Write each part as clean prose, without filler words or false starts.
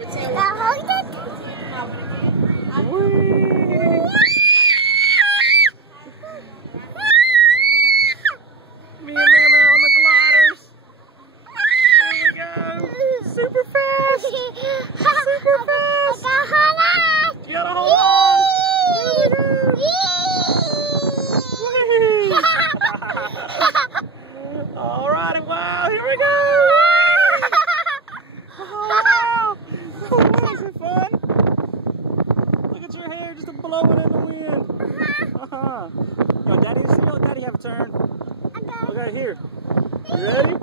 Me and Mama on the gliders. Here we go. Super fast. Super fast. You gotta hold on. Here we go. All right, wow, here we go. Oh, wow. Oh, is it fun? Look at your hair just blowing in the wind. Yo, Daddy, see what Daddy have a turn. Okay, here. You ready?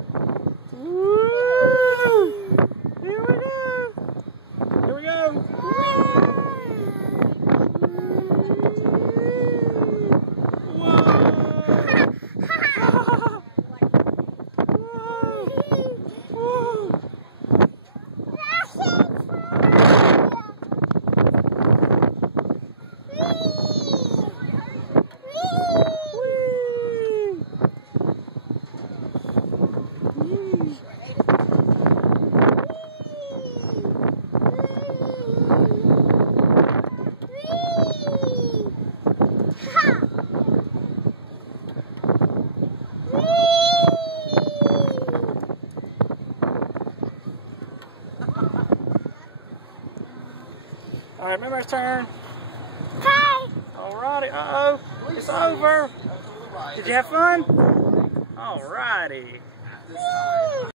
Woo! Here we go. Here we go. All right, remember it's turn. Hi. Alrighty, uh-oh, it's over. Did you have fun? Alrighty.